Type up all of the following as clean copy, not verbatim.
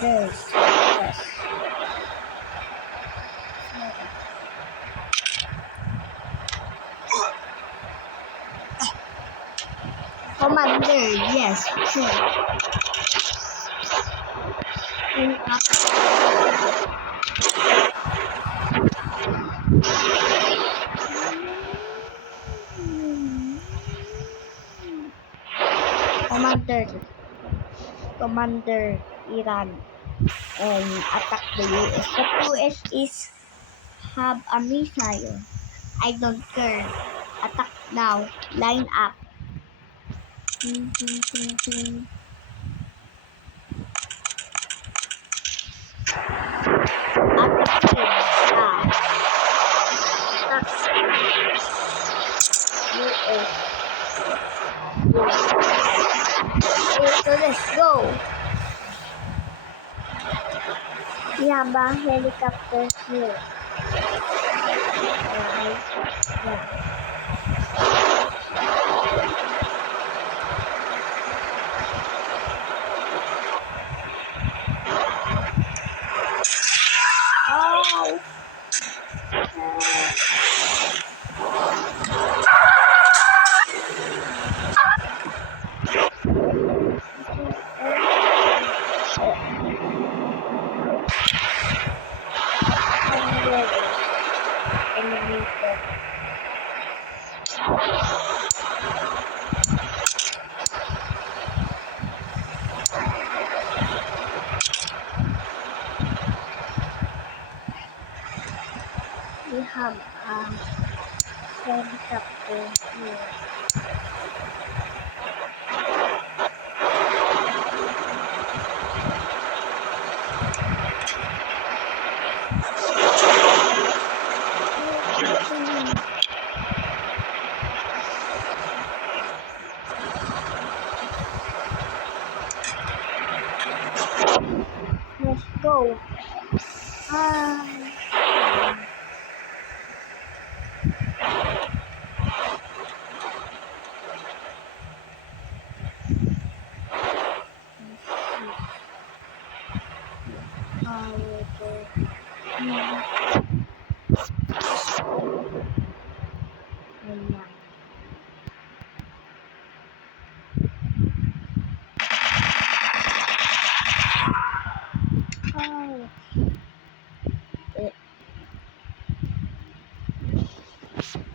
This. Yes. Commander, yes, sure. Commander, Commander, Iran, and attack the US. But US is have a missile. I don't care. Attack now. Line up. Ting, ting, ting, ting. Attack him now. Attack US. So let's go. We have a helicopter here. Alright. Yeah. Oh. Elevator. We have a helicopter here. Let's go.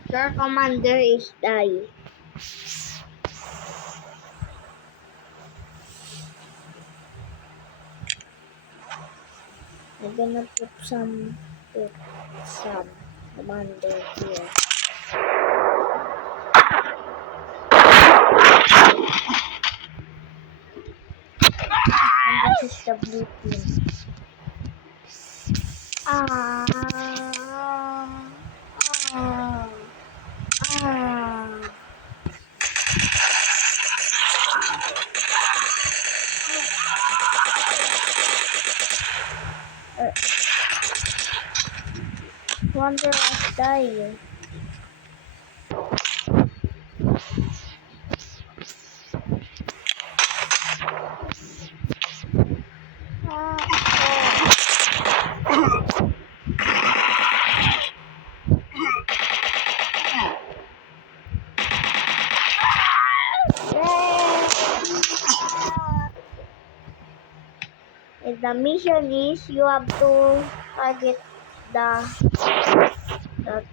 Their commander is die. I'm gonna put some commander here. And this is the blue team. Ah. Wonder was dying. And the mission is you have to target the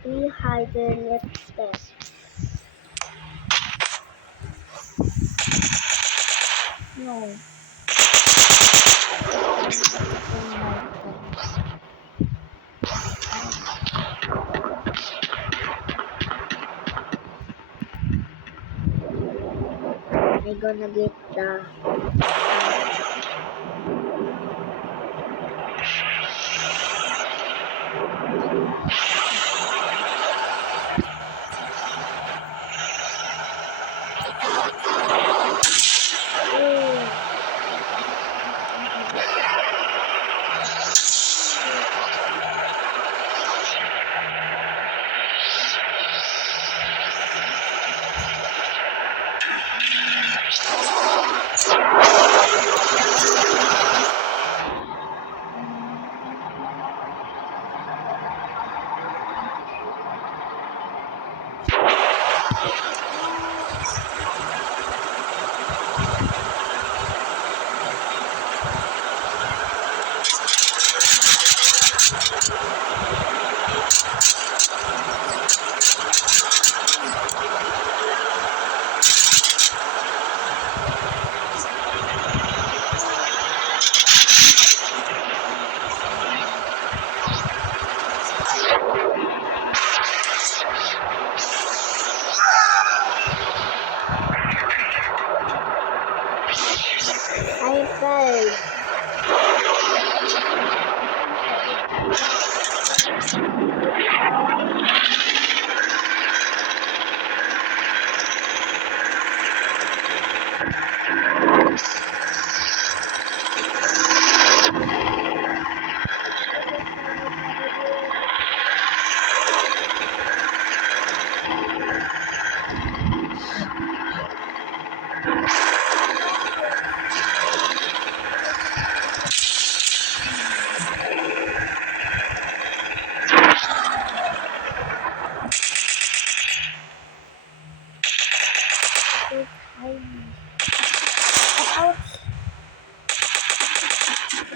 three hidden nests. No. I'm gonna get the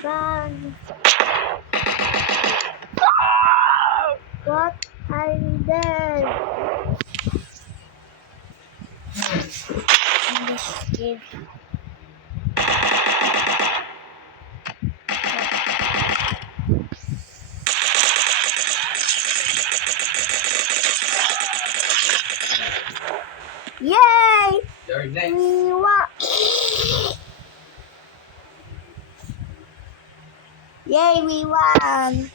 Run. What? I'm dead. I'm just scared. Yay! Very nice. We won! Yay, we won!